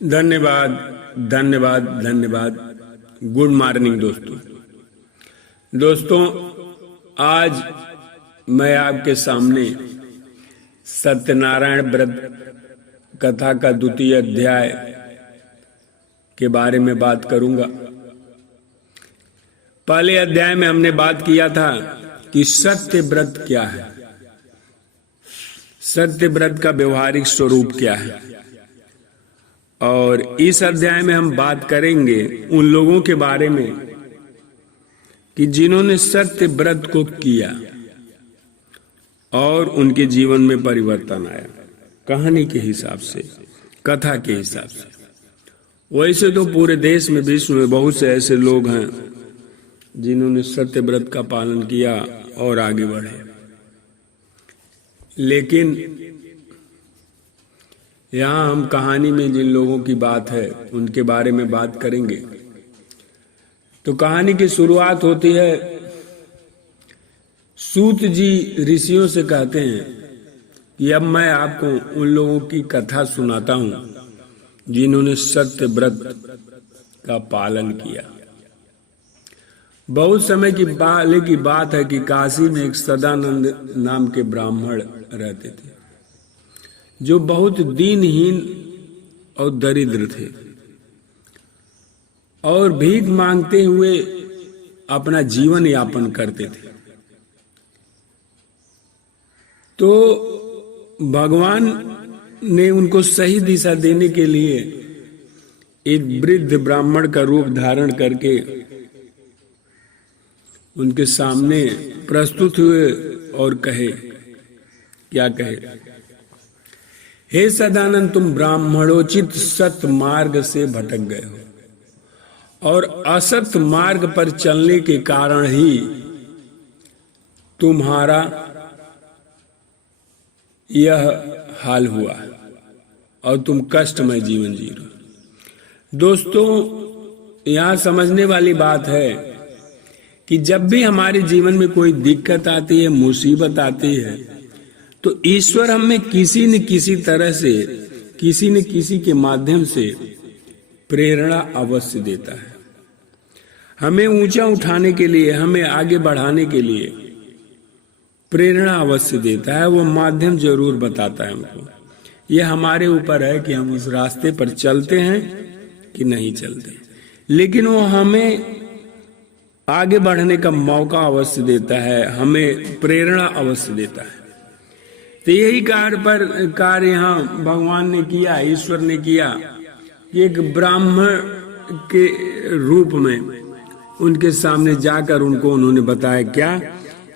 धन्यवाद धन्यवाद धन्यवाद। गुड मॉर्निंग दोस्तों, आज मैं आपके सामने सत्यनारायण व्रत कथा का द्वितीय अध्याय के बारे में बात करूंगा। पहले अध्याय में हमने बात किया था कि सत्य व्रत क्या है, सत्य व्रत का व्यवहारिक स्वरूप क्या है, और इस अध्याय में हम बात करेंगे उन लोगों के बारे में कि जिन्होंने सत्य व्रत को किया और उनके जीवन में परिवर्तन आया, कहानी के हिसाब से, कथा के हिसाब से। वैसे तो पूरे देश में, विश्व में बहुत से ऐसे लोग हैं जिन्होंने सत्य व्रत का पालन किया और आगे बढ़े, लेकिन यहाँ हम कहानी में जिन लोगों की बात है उनके बारे में बात करेंगे। तो कहानी की शुरुआत होती है, सूत जी ऋषियों से कहते हैं कि अब मैं आपको उन लोगों की कथा सुनाता हूं जिन्होंने सत्य व्रत का पालन किया। बहुत समय की पहले की बात है कि काशी में एक सदानंद नाम के ब्राह्मण रहते थे जो बहुत दीनहीन और दरिद्र थे और भीख मांगते हुए अपना जीवन यापन करते थे। तो भगवान ने उनको सही दिशा देने के लिए एक वृद्ध ब्राह्मण का रूप धारण करके उनके सामने प्रस्तुत हुए और कहे, क्या कहे? हे सदानंद, तुम ब्राह्मणोचित सत मार्ग से भटक गए हो और असत मार्ग पर चलने के कारण ही तुम्हारा यह हाल हुआ और तुम कष्टमय जीवन जी रहे हो। दोस्तों, यहां समझने वाली बात है कि जब भी हमारे जीवन में कोई दिक्कत आती है, मुसीबत आती है, तो ईश्वर हमें किसी न किसी तरह से, किसी न किसी के माध्यम से प्रेरणा अवश्य देता है। हमें ऊंचा उठाने के लिए, हमें आगे बढ़ाने के लिए प्रेरणा अवश्य देता है। वो माध्यम जरूर बताता है हमको। ये हमारे ऊपर है कि हम उस रास्ते पर चलते हैं कि नहीं चलते, लेकिन वो हमें आगे बढ़ने का मौका अवश्य देता है, हमें प्रेरणा अवश्य देता है। तो यही कार्य यहाँ भगवान ने किया, ईश्वर ने किया कि एक ब्राह्मण के रूप में उनके सामने जाकर उनको उन्होंने बताया क्या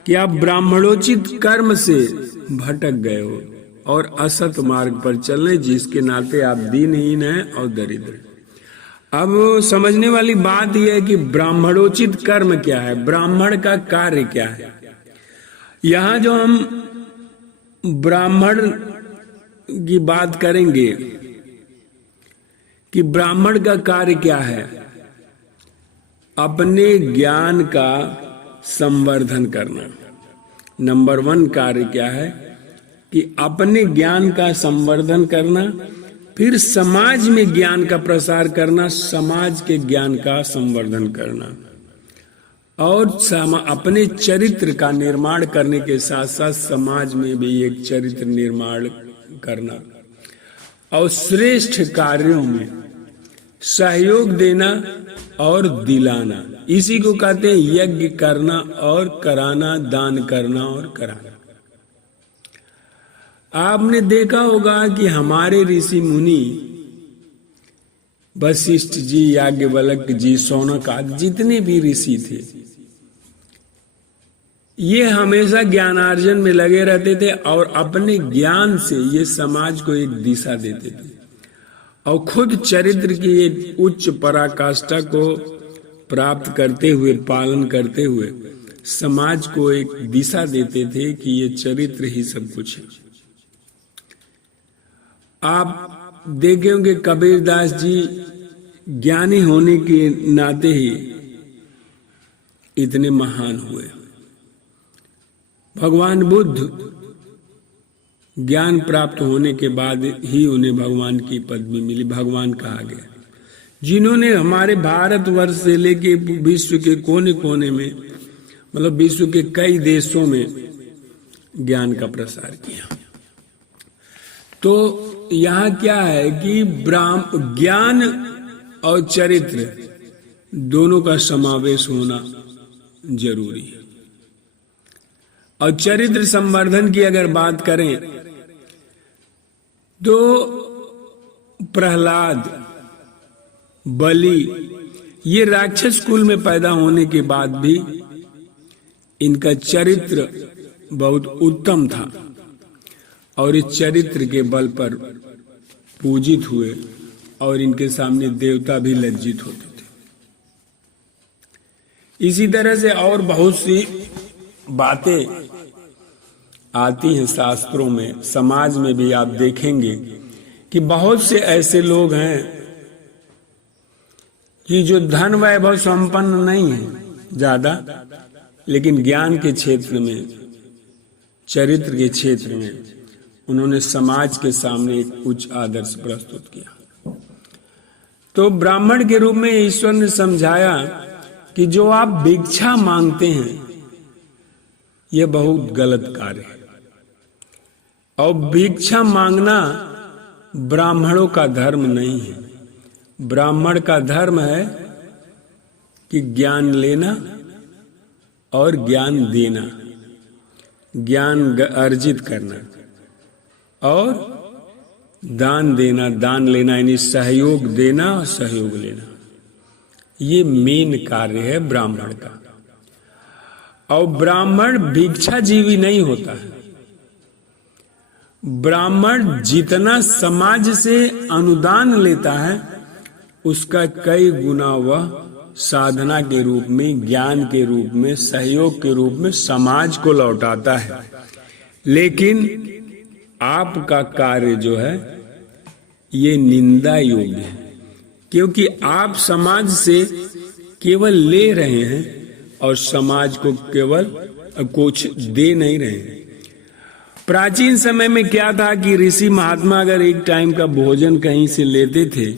कि आप ब्राह्मणोचित कर्म से भटक गए हो और असत मार्ग पर चल रहे, जिसके नाते आप दीनहीन हैं और दरिद्र। अब समझने वाली बात यह है कि ब्राह्मणोचित कर्म क्या है, ब्राह्मण का कार्य क्या है। यहाँ जो हम ब्राह्मण की बात करेंगे कि ब्राह्मण का कार्य क्या है, अपने ज्ञान का संवर्धन करना। नंबर 1 कार्य क्या है कि अपने ज्ञान का संवर्धन करना, फिर समाज में ज्ञान का प्रसार करना, समाज के ज्ञान का संवर्धन करना, और अपने चरित्र का निर्माण करने के साथ साथ समाज में भी एक चरित्र निर्माण करना, और श्रेष्ठ कार्यों में सहयोग देना और दिलाना। इसी को कहते हैं यज्ञ करना और कराना, दान करना और कराना। आपने देखा होगा कि हमारे ऋषि मुनि, वशिष्ठ जी, याज्ञवल्क्य जी, शौनक आदि जितने भी ऋषि थे, ये हमेशा ज्ञानार्जन में लगे रहते थे और अपने ज्ञान से ये समाज को एक दिशा देते थे और खुद चरित्र की एक उच्च पराकाष्ठा को प्राप्त करते हुए, पालन करते हुए समाज को एक दिशा देते थे कि ये चरित्र ही सब कुछ है। आप देखे होंगे कबीरदास जी ज्ञानी होने के नाते ही इतने महान हुए। भगवान बुद्ध ज्ञान प्राप्त होने के बाद ही उन्हें भगवान की पदवी मिली, भगवान कहा गया। जिन्होंने हमारे भारतवर्ष से लेके विश्व के कोने कोने में, मतलब विश्व के कई देशों में ज्ञान का प्रसार किया। तो यहाँ क्या है कि ज्ञान और चरित्र दोनों का समावेश होना जरूरी है। और चरित्र संवर्धन की अगर बात करें तो प्रहलाद, बलि, ये राक्षस कुल में पैदा होने के बाद भी इनका चरित्र बहुत उत्तम था और इस चरित्र के बल पर पूजित हुए और इनके सामने देवता भी लज्जित होते थे। इसी तरह से और बहुत सी बातें आती हैं शास्त्रों में, समाज में भी आप देखेंगे कि बहुत से ऐसे लोग हैं कि जो धन वैभव संपन्न नहीं है ज्यादा, लेकिन ज्ञान के क्षेत्र में, चरित्र के क्षेत्र में उन्होंने समाज के सामने एक उच्च आदर्श प्रस्तुत किया। तो ब्राह्मण के रूप में ईश्वर ने समझाया कि जो आप भिक्षा मांगते हैं यह बहुत गलत कार्य है, और भिक्षा मांगना ब्राह्मणों का धर्म नहीं है। ब्राह्मण का धर्म है कि ज्ञान लेना और ज्ञान देना, ज्ञान अर्जित करना और दान देना, दान लेना यानी सहयोग देना और सहयोग लेना, ये मेन कार्य है ब्राह्मण का। और ब्राह्मण भिक्षाजीवी नहीं होता है। ब्राह्मण जितना समाज से अनुदान लेता है उसका कई गुना वह साधना के रूप में, ज्ञान के रूप में, सहयोग के रूप में समाज को लौटाता है। लेकिन आपका कार्य जो है ये निंदा योग्य है, क्योंकि आप समाज से केवल ले रहे हैं और समाज को केवल कुछ दे नहीं रहे हैं। प्राचीन समय में क्या था कि ऋषि महात्मा अगर एक टाइम का भोजन कहीं से लेते थे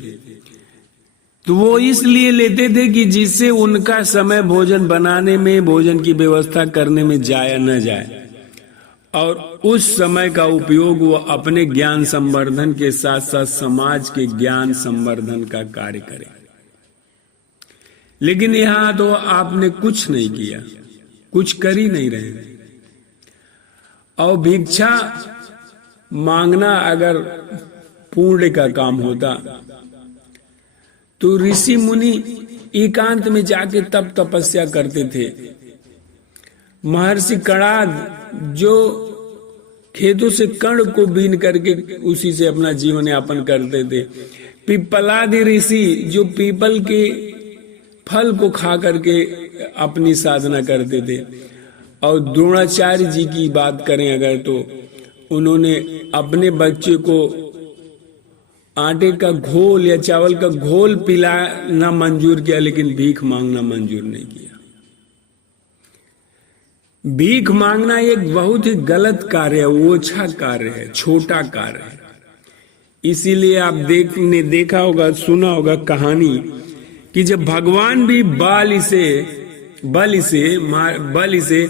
तो वो इसलिए लेते थे कि जिससे उनका समय भोजन बनाने में, भोजन की व्यवस्था करने में जाया न जाए, और उस समय का उपयोग वो अपने ज्ञान संवर्धन के साथ साथ समाज के ज्ञान संवर्धन का कार्य करें। लेकिन यहां तो आपने कुछ नहीं किया, कुछ कर ही नहीं रहे। और भिक्षा मांगना अगर पुण्य का काम होता तो ऋषि मुनि एकांत में जाके तप तपस्या करते थे। महर्षि कणाद जो खेतों से कण को बीन करके उसी से अपना जीवन यापन करते थे। पिप्पलादि ऋषि जो पीपल के फल को खा करके अपनी साधना करते थे। और द्रोणाचार्य जी की बात करें अगर तो उन्होंने अपने बच्चे को आटे का घोल या चावल का घोल पिलाना मंजूर किया, लेकिन भीख मांगना मंजूर नहीं किया। भीख मांगना एक बहुत ही गलत कार्य है, ओछा कार्य है, छोटा कार्य है। इसीलिए आप देखा होगा, सुना होगा कहानी कि जब भगवान भी बलि से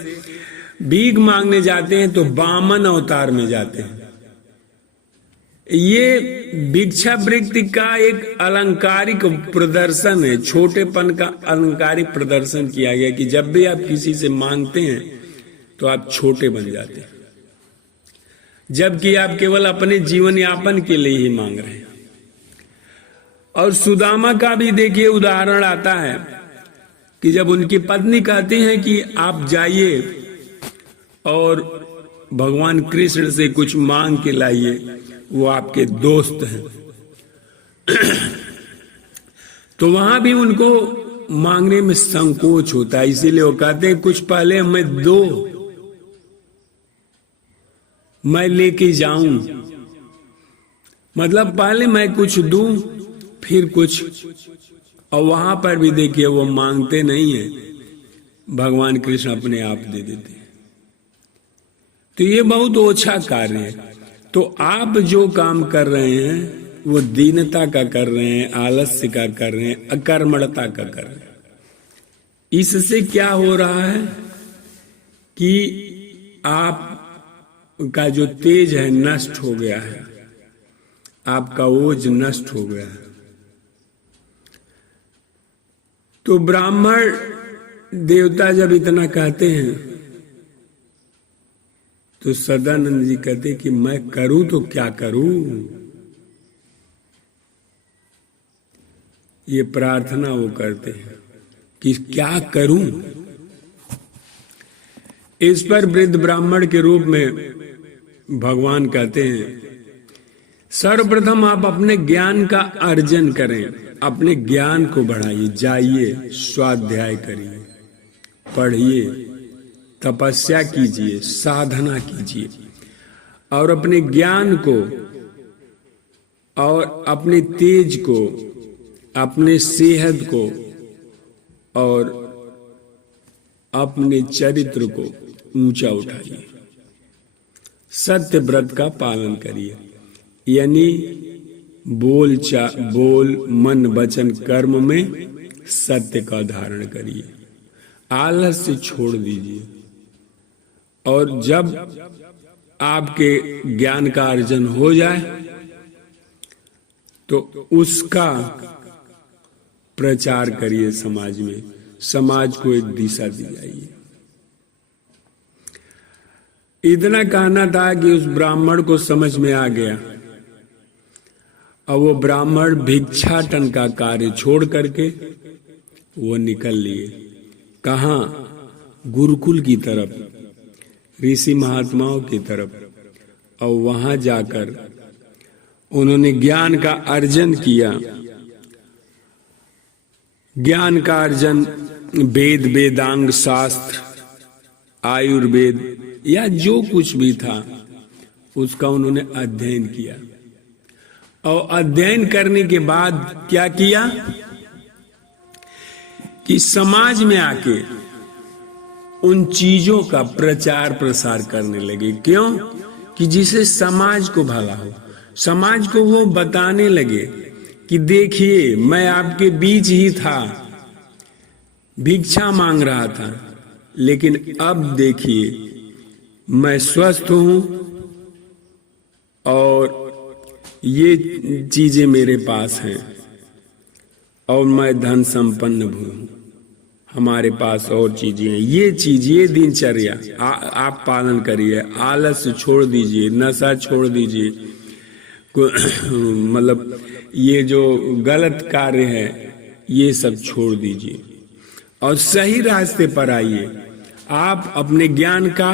भीख मांगने जाते हैं तो वामन अवतार में जाते हैं। ये भिक्षा वृत्ति का एक अलंकारिक प्रदर्शन है, छोटेपन का अलंकारिक प्रदर्शन किया गया कि जब भी आप किसी से मांगते हैं तो आप छोटे बन जाते हैं, जबकि आप केवल अपने जीवन यापन के लिए ही मांग रहे हैं। और सुदामा का भी देखिए उदाहरण आता है कि जब उनकी पत्नी कहती है कि आप जाइए और भगवान कृष्ण से कुछ मांग के लाइए, वो आपके दोस्त हैं। तो वहां भी उनको मांगने में संकोच होता है, इसीलिए वो कहते हैं कुछ पहले हमें दो, मैं लेके जाऊं। मतलब पहले मैं कुछ दूं फिर कुछ। और वहां पर भी देखिए वो मांगते नहीं है, भगवान कृष्ण अपने आप दे देते हैं। तो ये बहुत ओछा कार्य है। तो आप जो काम कर रहे हैं वो दीनता का कर रहे हैं, आलस्य का कर रहे हैं, अकर्मणता का कर रहे हैं। इससे क्या हो रहा है कि आप का जो तेज है नष्ट हो गया है, आपका ओज नष्ट हो गया है। तो ब्राह्मण देवता जब इतना कहते हैं तो सदानंद जी कहते कि मैं करूं तो क्या करूं। ये प्रार्थना वो करते हैं कि क्या करूं। इस पर वृद्ध ब्राह्मण के रूप में भगवान कहते हैं, सर्वप्रथम आप अपने ज्ञान का अर्जन करें, अपने ज्ञान को बढ़ाइए, जाइए स्वाध्याय करिए, पढ़िए, तपस्या कीजिए, साधना कीजिए और अपने ज्ञान को और अपने तेज को, अपने सेहत को और अपने चरित्र को ऊंचा उठाइए। सत्य व्रत का पालन करिए, यानी बोल मन वचन कर्म में सत्य का धारण करिए। आलस्य छोड़ दीजिए और जब आपके ज्ञान का अर्जन हो जाए तो उसका प्रचार करिए समाज में, समाज को एक दिशा दी जाइए। इतना कहना था कि उस ब्राह्मण को समझ में आ गया और वो ब्राह्मण भिक्षाटन का कार्य छोड़ करके वो निकल लिए। कहाँ? गुरुकुल की तरफ, ऋषि महात्माओं की तरफ। और वहां जाकर उन्होंने ज्ञान का अर्जन किया। ज्ञान का अर्जन वेद, वेदांग शास्त्र, आयुर्वेद या जो कुछ भी था उसका उन्होंने अध्ययन किया। और अध्ययन करने के बाद क्या किया कि समाज में आके उन चीजों का प्रचार प्रसार करने लगे। क्यों? कि जिससे समाज को भला हो। समाज को वो बताने लगे कि देखिए मैं आपके बीच ही था, भिक्षा मांग रहा था, लेकिन अब देखिए मैं स्वस्थ हूं और ये चीजें मेरे पास हैं और मैं धन संपन्न हूं, हमारे पास और चीजें हैं। ये चीज, ये दिनचर्या आप पालन करिए। आलस्य छोड़ दीजिए, नशा छोड़ दीजिए, मतलब ये जो गलत कार्य है ये सब छोड़ दीजिए और सही रास्ते पर आइए। आप अपने ज्ञान का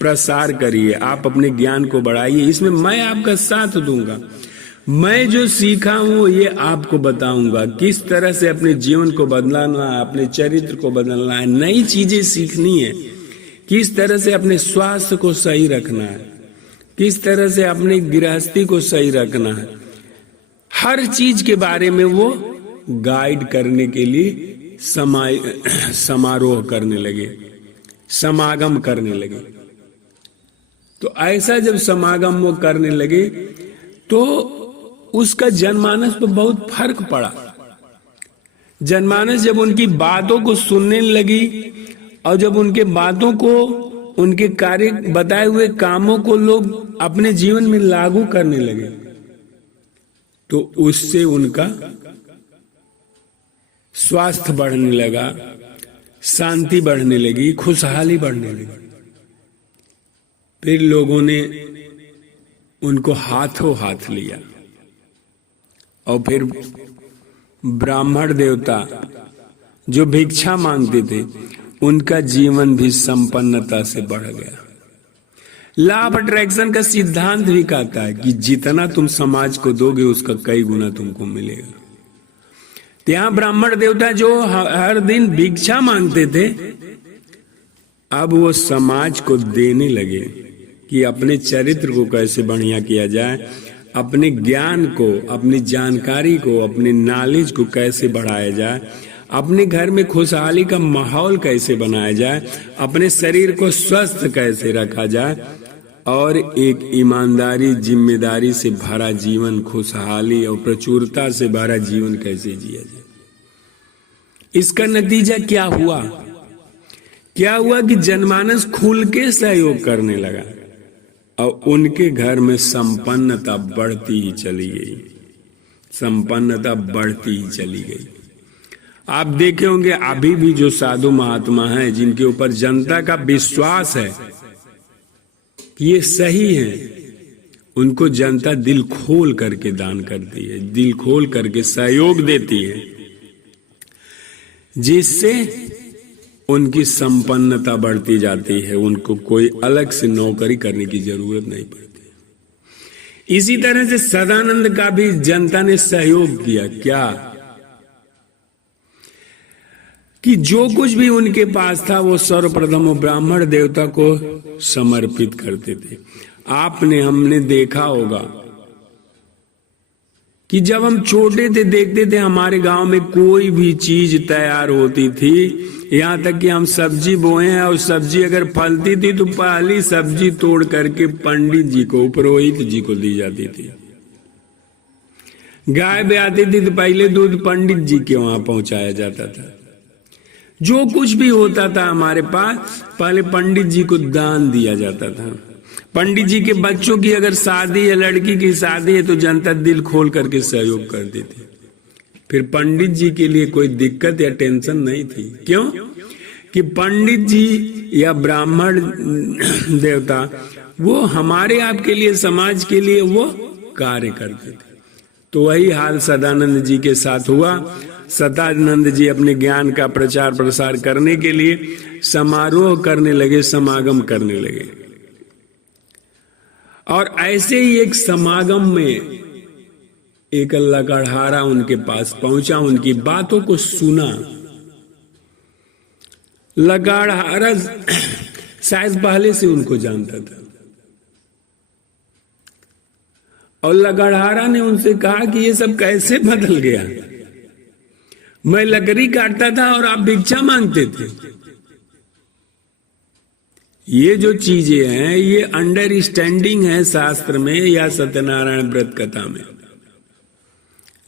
प्रसार करिए, आप अपने ज्ञान को बढ़ाइए। इसमें मैं आपका साथ दूंगा। मैं जो सीखा हूं ये आपको बताऊंगा, किस तरह से अपने जीवन को बदलना है, अपने चरित्र को बदलना है, नई चीजें सीखनी है, किस तरह से अपने स्वास्थ्य को सही रखना है, किस तरह से अपनी गृहस्थी को सही रखना है। हर चीज के बारे में वो गाइड करने के लिए समारोह करने लगे, समागम करने लगे। तो ऐसा जब समागम वो करने लगे तो उसका जनमानस पर बहुत फर्क पड़ा। जनमानस जब उनकी बातों को सुनने लगी और जब उनके बातों को, उनके कार्य बताए हुए कामों को लोग अपने जीवन में लागू करने लगे तो उससे उनका स्वास्थ्य बढ़ने लगा, शांति बढ़ने लगी, खुशहाली बढ़ने लगी। फिर लोगों ने उनको हाथों हाथ लिया और फिर ब्राह्मण देवता जो भिक्षा मांगते थे उनका जीवन भी संपन्नता से बढ़ गया। लॉ ऑफ अट्रैक्शन का सिद्धांत भी कहता है कि जितना तुम समाज को दोगे उसका कई गुना तुमको मिलेगा। तो यहां ब्राह्मण देवता जो हर दिन भिक्षा मांगते थे अब वो समाज को देने लगे कि अपने चरित्र को कैसे बढ़िया किया जाए, अपने ज्ञान को, अपनी जानकारी को, अपने नॉलेज को कैसे बढ़ाया जाए, अपने घर में खुशहाली का माहौल कैसे बनाया जाए, अपने शरीर को स्वस्थ कैसे रखा जाए, और एक ईमानदारी जिम्मेदारी से भरा जीवन, खुशहाली और प्रचुरता से भरा जीवन कैसे जिया जाए। इसका नतीजा क्या हुआ? क्या हुआ कि जनमानस खुल के सहयोग करने लगा और उनके घर में संपन्नता बढ़ती ही चली गई, संपन्नता बढ़ती ही चली गई। आप देखे होंगे अभी भी जो साधु महात्मा हैं जिनके ऊपर जनता का विश्वास है कि ये सही है, उनको जनता दिल खोल करके दान करती है, दिल खोल करके सहयोग देती है, जिससे उनकी संपन्नता बढ़ती जाती है। उनको कोई अलग से नौकरी करने की जरूरत नहीं पड़ती। इसी तरह से सदानंद का भी जनता ने सहयोग किया। क्या कि जो कुछ भी उनके पास था वो सर्वप्रथम वो ब्राह्मण देवता को समर्पित करते थे। आपने हमने देखा होगा कि जब हम छोटे थे देखते थे हमारे गांव में कोई भी चीज तैयार होती थी, यहां तक कि हम सब्जी बोए हैं और सब्जी अगर फलती थी तो पहली सब्जी तोड़ करके पंडित जी को, पुरोहित जी को दी जाती थी। गाय ब्याती थी तो पहले दूध पंडित जी के वहां पहुंचाया जाता था। जो कुछ भी होता था हमारे पास पहले पंडित जी को दान दिया जाता था। पंडित जी के बच्चों की अगर शादी है, लड़की की शादी है, तो जनता दिल खोल करके सहयोग कर देती। फिर पंडित जी के लिए कोई दिक्कत या टेंशन नहीं थी। क्यों? कि पंडित जी या ब्राह्मण देवता वो हमारे आपके लिए, समाज के लिए वो कार्य करते थे। तो वही हाल सदानंद जी के साथ हुआ। सदानंद जी अपने ज्ञान का प्रचार प्रसार करने के लिए समारोह करने लगे, समागम करने लगे। और ऐसे ही एक समागम में एक लकड़हारा उनके पास पहुंचा, उनकी बातों को सुना। लकड़हारा शायद पहले से उनको जानता था और लकड़हारा ने उनसे कहा कि ये सब कैसे बदल गया? मैं लकड़ी काटता था और आप भिक्षा मांगते थे। ये जो चीजें हैं ये अंडरस्टैंडिंग है शास्त्र में या सत्यनारायण व्रत कथा में।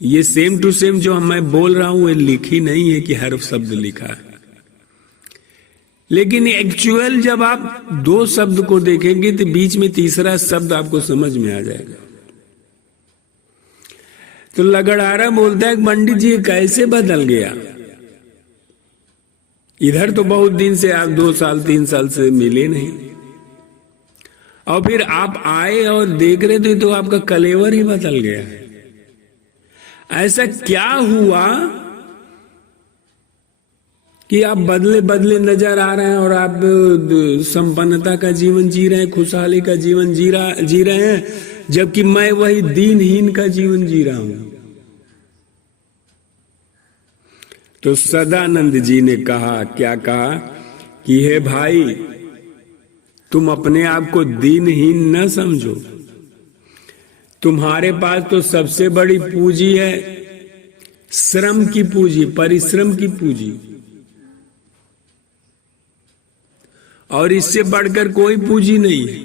ये सेम टू सेम जो मैं बोल रहा हूं ये लिखी नहीं है कि हर शब्द लिखा है, लेकिन एक्चुअल जब आप दो शब्द को देखेंगे तो बीच में तीसरा शब्द आपको समझ में आ जाएगा। तो लगड़हारा बोलता है पंडित जी कैसे बदल गया? इधर तो बहुत दिन से आप 2 साल 3 साल से मिले नहीं, और फिर आप आए और देख रहे थे तो आपका कलेवर ही बदल गया है। ऐसा क्या हुआ कि आप बदले बदले नजर आ रहे हैं और आप संपन्नता का जीवन जी रहे हैं, खुशहाली का जीवन जी रहे हैं, जबकि मैं वही दीनहीन का जीवन जी रहा हूं? तो सदानंद जी ने कहा, क्या कहा कि हे भाई तुम अपने आप को दीनहीन न समझो। तुम्हारे पास तो सबसे बड़ी पूंजी है श्रम की पूंजी, परिश्रम की पूंजी, और इससे बढ़कर कोई पूंजी नहीं है।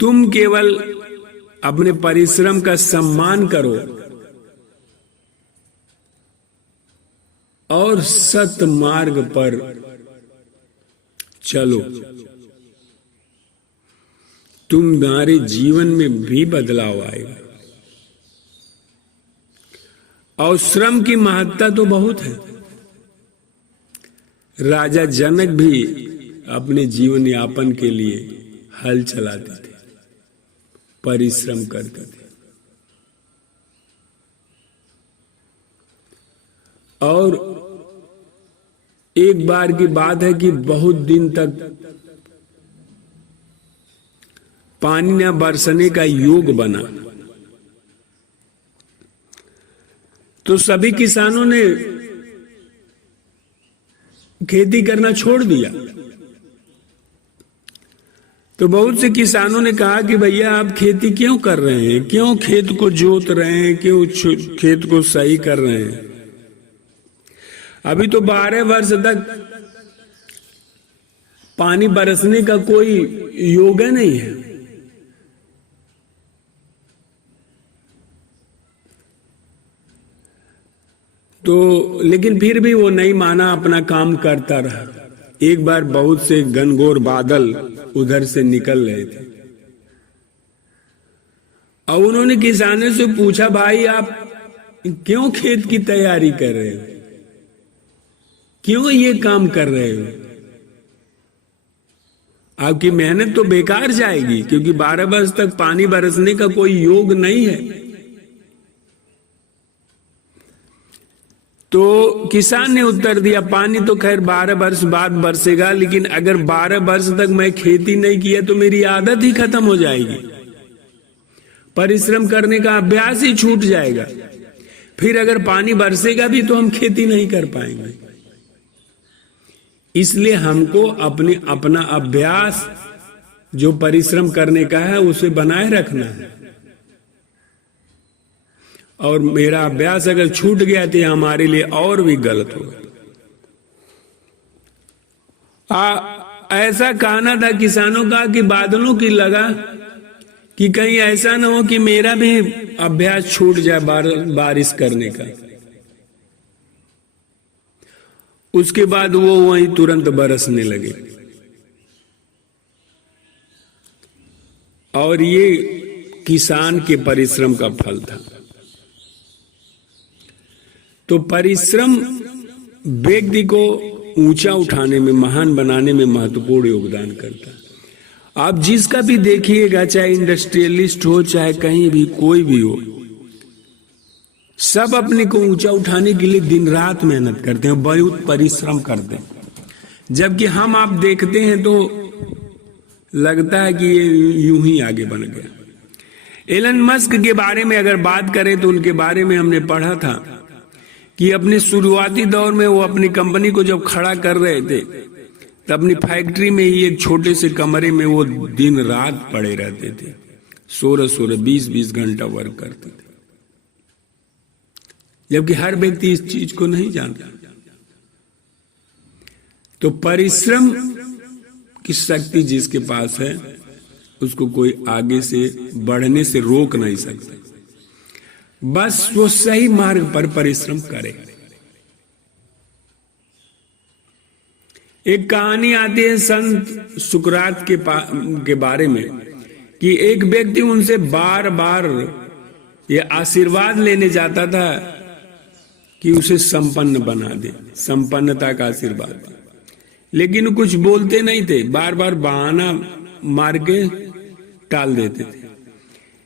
तुम केवल अपने परिश्रम का सम्मान करो और सत मार्ग पर चलो, तुम्हारे जीवन में भी बदलाव आएगा। और श्रम की महत्ता तो बहुत है। राजा जनक भी अपने जीवन यापन के लिए हल चलाते थे, परिश्रम करते थे। और एक बार की बात है कि बहुत दिन तक पानी न बरसने का योग बना, तो सभी किसानों ने खेती करना छोड़ दिया। तो बहुत से किसानों ने कहा कि भैया आप खेती क्यों कर रहे हैं, क्यों खेत को जोत रहे हैं, क्यों खेत को सही कर रहे हैं? अभी तो 12 वर्ष तक पानी बरसने का कोई योग नहीं है। तो लेकिन फिर भी वो नहीं माना, अपना काम करता रहा। एक बार बहुत से घनघोर बादल उधर से निकल रहे थे और उन्होंने किसानों से पूछा, भाई आप क्यों खेत की तैयारी कर रहे हो, क्यों ये काम कर रहे हो? आपकी मेहनत तो बेकार जाएगी, क्योंकि 12 वर्ष तक पानी बरसने का कोई योग नहीं है। तो किसान ने उत्तर दिया, पानी तो खैर 12 वर्ष बाद बरसेगा, लेकिन अगर 12 वर्ष तक मैं खेती नहीं किया तो मेरी आदत ही खत्म हो जाएगी, परिश्रम करने का अभ्यास ही छूट जाएगा। फिर अगर पानी बरसेगा भी तो हम खेती नहीं कर पाएंगे। इसलिए हमको अपना अभ्यास जो परिश्रम करने का है उसे बनाए रखना है। और मेरा अभ्यास अगर छूट गया तो हमारे लिए और भी गलत होगा। ऐसा कहना था किसानों का कि बादलों की लगा कि कहीं ऐसा ना हो कि मेरा भी अभ्यास छूट जाए बारिश करने का। उसके बाद वो वहीं तुरंत बरसने लगे। और ये किसान के परिश्रम का फल था। तो परिश्रम व्यक्ति को ऊंचा उठाने में, महान बनाने में महत्वपूर्ण योगदान करता है। आप जिसका भी देखिएगा, चाहे इंडस्ट्रियलिस्ट हो, चाहे कहीं भी कोई भी हो, सब अपने को ऊंचा उठाने के लिए दिन रात मेहनत करते हैं, बहुत परिश्रम करते हैं। जबकि हम आप देखते हैं तो लगता है कि ये यूं ही आगे बढ़ गया। एलन मस्क के बारे में अगर बात करें तो उनके बारे में हमने पढ़ा था कि अपने शुरुआती दौर में वो अपनी कंपनी को जब खड़ा कर रहे थे तो अपनी फैक्ट्री में ही एक छोटे से कमरे में वो दिन रात पड़े रहते थे, 16-20 घंटा वर्क करते थे। जबकि हर व्यक्ति इस चीज को नहीं जानता। तो परिश्रम की शक्ति जिसके पास है उसको कोई आगे से बढ़ने से रोक नहीं सकता। बस वो सही मार्ग पर परिश्रम करे। एक कहानी आती है संत सुकरात के बारे में कि एक व्यक्ति उनसे बार बार ये आशीर्वाद लेने जाता था कि उसे संपन्न बना दे, संपन्नता का आशीर्वाद। लेकिन कुछ बोलते नहीं थे, बार बार बहाना मार के टाल देते थे।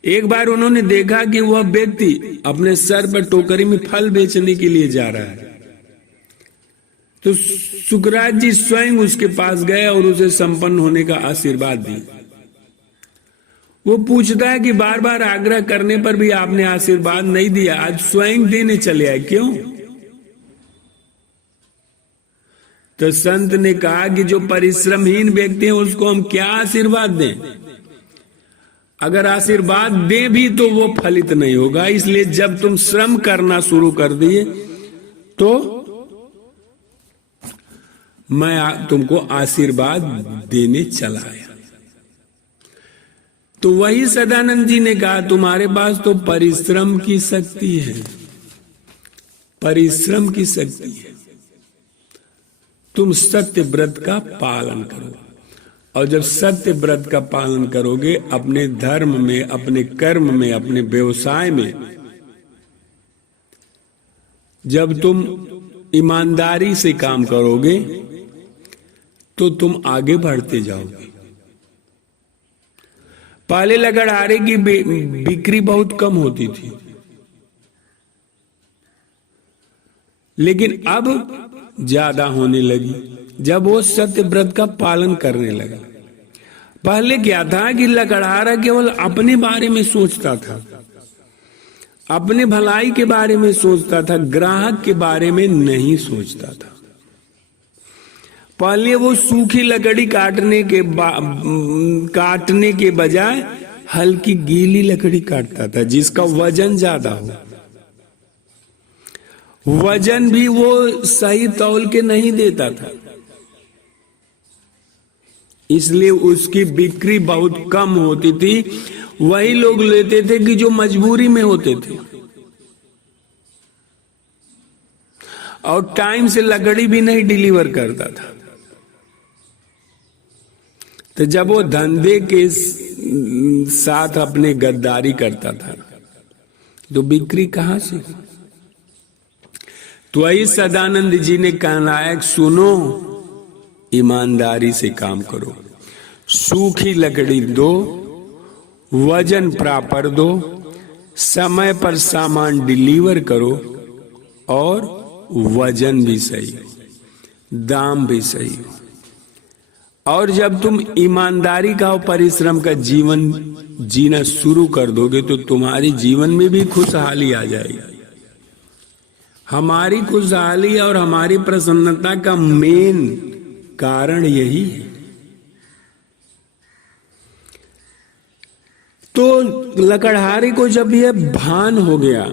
एक बार उन्होंने देखा कि वह व्यक्ति अपने सर पर टोकरी में फल बेचने के लिए जा रहा है। तो सुकरात जी स्वयं उसके पास गए और उसे संपन्न होने का आशीर्वाद दिया। वो पूछता है कि बार बार आग्रह करने पर भी आपने आशीर्वाद नहीं दिया, आज स्वयं देने चले आए, क्यों? तो संत ने कहा कि जो परिश्रमहीन व्यक्ति है उसको हम क्या आशीर्वाद दें? अगर आशीर्वाद दें भी तो वो फलित नहीं होगा। इसलिए जब तुम श्रम करना शुरू कर दिए तो मैं तुमको आशीर्वाद देने चला आया। तो वही सदानंद जी ने कहा, तुम्हारे पास तो परिश्रम की शक्ति है, परिश्रम की शक्ति है। तुम सत्य व्रत का पालन करो, और जब सत्य व्रत का पालन करोगे, अपने धर्म में, अपने कर्म में, अपने व्यवसाय में, जब तुम ईमानदारी से काम करोगे तो तुम आगे बढ़ते जाओगे। पहले लगड़हारे की बिक्री बहुत कम होती थी, लेकिन अब ज्यादा होने लगी जब वो सत्य व्रत का पालन करने लगा। पहले क्या था कि लकड़हारा केवल अपने बारे में सोचता था, अपने भलाई के बारे में सोचता था, ग्राहक के बारे में नहीं सोचता था। पहले वो सूखी लकड़ी काटने के बजाय हल्की गीली लकड़ी काटता था जिसका वजन ज्यादा हो। वजन भी वो सही तौल के नहीं देता था, इसलिए उसकी बिक्री बहुत कम होती थी। वही लोग लेते थे कि जो मजबूरी में होते थे, और टाइम से लकड़ी भी नहीं डिलीवर करता था। तो जब वो धंधे के साथ अपने गद्दारी करता था तो बिक्री कहां से? तो वही सदानंद जी ने कहना, सुनो, ईमानदारी से काम करो, सूखी लकड़ी दो, वजन प्रॉपर दो, समय पर सामान डिलीवर करो, और वजन भी सही, दाम भी सही। और जब तुम ईमानदारी का और परिश्रम का जीवन जीना शुरू कर दोगे तो तुम्हारी जीवन में भी खुशहाली आ जाएगी। हमारी खुशहाली और हमारी प्रसन्नता का मेन कारण यही है। तो लकड़हारे को जब यह भान हो गया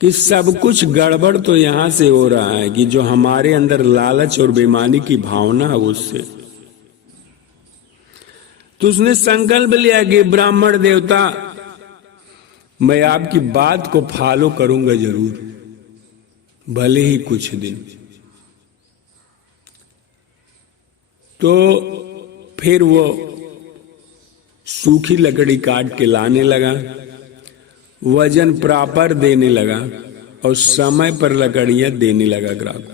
कि सब कुछ गड़बड़ तो यहां से हो रहा है, कि जो हमारे अंदर लालच और बेईमानी की भावना है उससे, तो उसने संकल्प लिया कि ब्राह्मण देवता, मैं आपकी बात को फॉलो करूंगा जरूर, भले ही कुछ दिन। तो फिर वो सूखी लकड़ी काट के लाने लगा, वजन प्रॉपर देने लगा, और समय पर लकड़ियां देने लगा ग्राहक।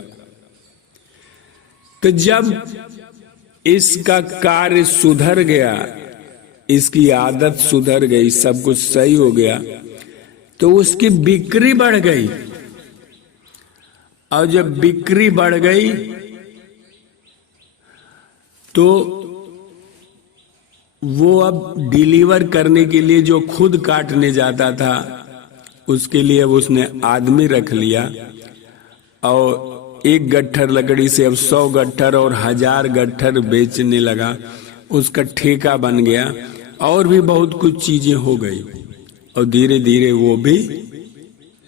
तो जब इसका कार्य सुधर गया, इसकी आदत सुधर गई, सब कुछ सही हो गया, तो उसकी बिक्री बढ़ गई। और जब बिक्री बढ़ गई तो वो अब डिलीवर करने के लिए जो खुद काटने जाता था, उसके लिए अब उसने आदमी रख लिया, और एक गट्ठर लकड़ी से अब 100 गट्ठर और 1000 गट्ठर बेचने लगा। उसका ठेका बन गया, और भी बहुत कुछ चीजें हो गई, और धीरे धीरे वो भी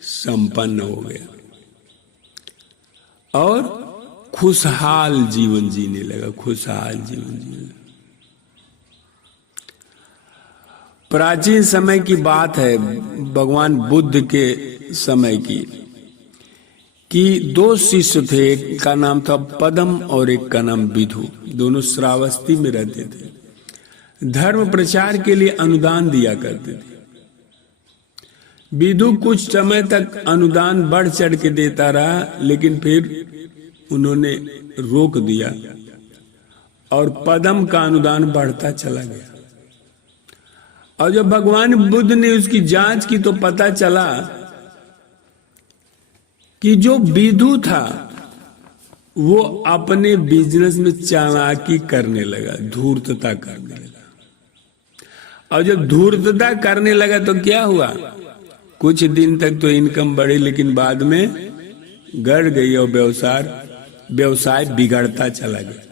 संपन्न हो गया और खुशहाल जीवन जीने लगा, खुशहाल जीवन जीने लगा। प्राचीन समय की बात है, भगवान बुद्ध के समय की, कि 2 शिष्य थे, एक का नाम था पद्म और एक का नाम विदु। दोनों श्रावस्ती में रहते थे। धर्म प्रचार के लिए अनुदान दिया करते थे। विदु कुछ समय तक अनुदान बढ़ चढ़ के देता रहा, लेकिन फिर उन्होंने रोक दिया और पद्म का अनुदान बढ़ता चला गया। और जब भगवान बुद्ध ने उसकी जांच की तो पता चला कि जो विदु था वो अपने बिजनेस में चालाकी करने लगा, धूर्तता करने लगा। और जब धूर्तता करने लगा तो क्या हुआ, कुछ दिन तक तो इनकम बढ़ी, लेकिन बाद में गड़ गई और व्यवसाय बिगड़ता चला गया।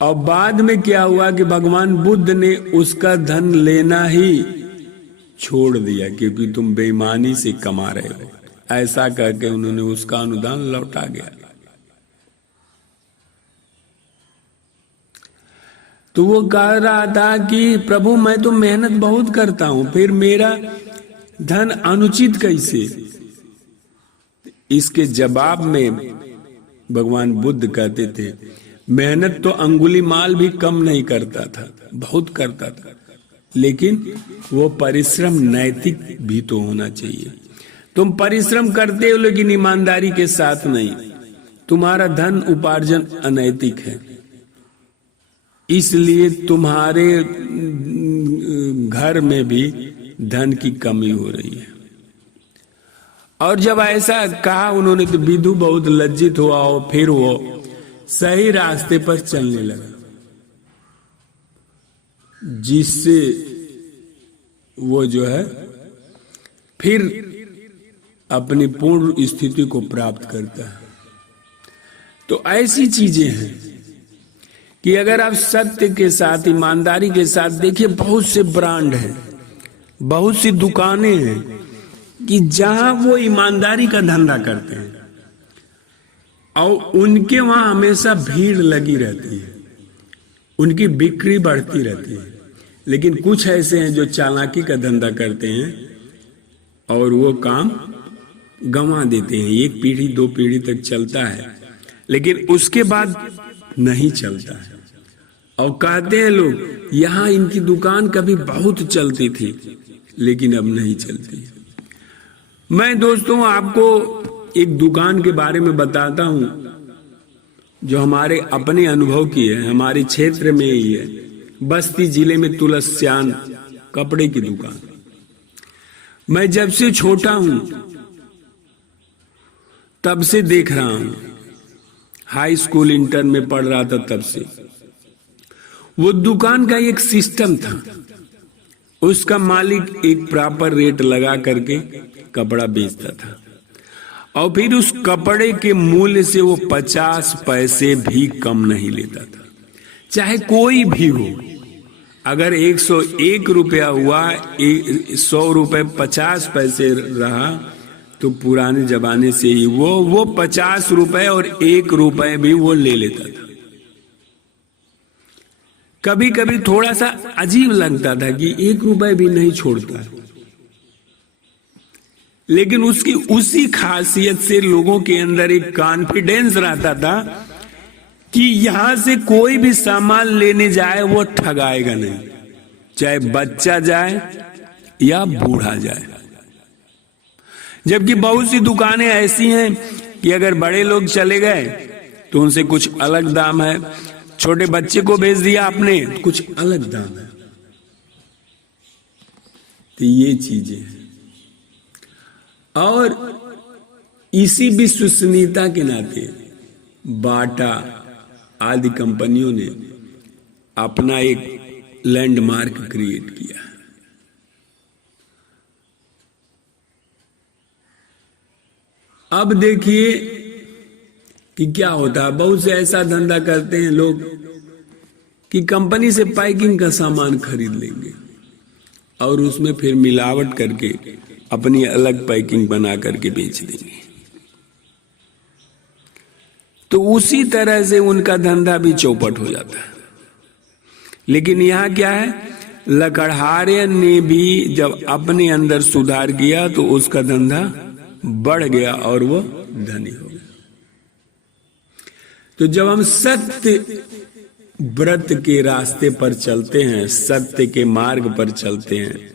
और बाद में क्या हुआ कि भगवान बुद्ध ने उसका धन लेना ही छोड़ दिया, क्योंकि तुम बेईमानी से कमा रहे हो, ऐसा करके उन्होंने उसका अनुदान लौटा गया। तो वो कह रहा था कि प्रभु मैं तो मेहनत बहुत करता हूं, फिर मेरा धन अनुचित कैसे? इसके जवाब में भगवान बुद्ध कहते थे, मेहनत तो अंगुलीमाल भी कम नहीं करता था, बहुत करता था, लेकिन वो परिश्रम नैतिक भी तो होना चाहिए। तुम परिश्रम करते हो लेकिन ईमानदारी के साथ नहीं, तुम्हारा धन उपार्जन अनैतिक है, इसलिए तुम्हारे घर में भी धन की कमी हो रही है। और जब ऐसा कहा उन्होंने तो विदु बहुत लज्जित हुआ और फिर वो सही रास्ते पर चलने लगा, जिससे वो जो है फिर अपनी पूर्ण स्थिति को प्राप्त करता है। तो ऐसी चीजें हैं कि अगर आप सत्य के साथ, ईमानदारी के साथ देखिए, बहुत से ब्रांड हैं, बहुत सी दुकानें हैं कि जहां वो ईमानदारी का धंधा करते हैं, और उनके वहां हमेशा भीड़ लगी रहती है, उनकी बिक्री बढ़ती रहती है। लेकिन कुछ ऐसे हैं जो चालाकी का धंधा करते हैं और वो काम गंवा देते हैं। एक पीढ़ी दो पीढ़ी तक चलता है, लेकिन उसके बाद नहीं चलता है। और कहते हैं लोग यहाँ इनकी दुकान कभी बहुत चलती थी, लेकिन अब नहीं चलती। मैं दोस्तों आपको एक दुकान के बारे में बताता हूं जो हमारे अपने अनुभव की है, हमारे क्षेत्र में ही है, बस्ती जिले में तुलसियान कपड़े की दुकान। मैं जब से छोटा हूं तब से देख रहा हूं, हाई स्कूल इंटर में पढ़ रहा था तब से। वो दुकान का एक सिस्टम था, उसका मालिक एक प्रॉपर रेट लगा करके कपड़ा बेचता था और फिर उस कपड़े के मूल्य से वो 50 पैसे भी कम नहीं लेता था, चाहे कोई भी हो। अगर 101 रुपया हुआ, 100 रुपए 50 पैसे रहा, तो पुराने जमाने से ही वो 50 रुपए और 1 रुपए भी वो ले लेता था। कभी कभी थोड़ा सा अजीब लगता था कि 1 रुपए भी नहीं छोड़ता है, लेकिन उसकी उसी खासियत से लोगों के अंदर एक कॉन्फिडेंस रहता था कि यहां से कोई भी सामान लेने जाए वो ठगाएगा नहीं, चाहे बच्चा जाए या बूढ़ा जाए। जबकि बहुत सी दुकानें ऐसी हैं कि अगर बड़े लोग चले गए तो उनसे कुछ अलग दाम है, छोटे बच्चे को भेज दिया आपने कुछ अलग दाम है। तो ये चीजें हैं। और इसी विश्वसनीयता के नाते बाटा आदि कंपनियों ने अपना एक लैंडमार्क क्रिएट किया। अब देखिए कि क्या होता है। बहुत से ऐसा धंधा करते हैं लोग कि कंपनी से पैकिंग का सामान खरीद लेंगे और उसमें फिर मिलावट करके अपनी अलग पैकिंग बना करके बेच देंगे। तो उसी तरह से उनका धंधा भी चौपट हो जाता है। लेकिन यहां क्या है, लकड़हारे ने भी जब अपने अंदर सुधार किया तो उसका धंधा बढ़ गया और वो धनी हो गया। तो जब हम सत्य व्रत के रास्ते पर चलते हैं, सत्य के मार्ग पर चलते हैं,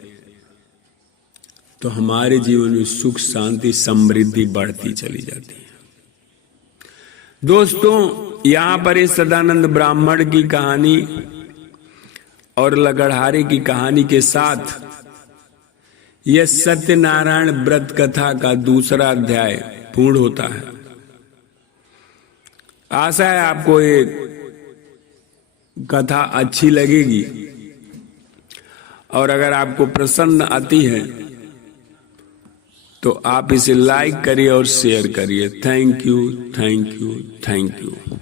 तो हमारे जीवन में सुख शांति समृद्धि बढ़ती चली जाती है। दोस्तों, यहां पर इस सदानंद ब्राह्मण की कहानी और लकड़हारे की कहानी के साथ यह सत्यनारायण व्रत कथा का दूसरा अध्याय पूर्ण होता है। आशा है आपको ये कथा अच्छी लगेगी और अगर आपको प्रसन्न आती है तो आप इसे लाइक करिए और शेयर करिए। Thank you, thank you, thank you.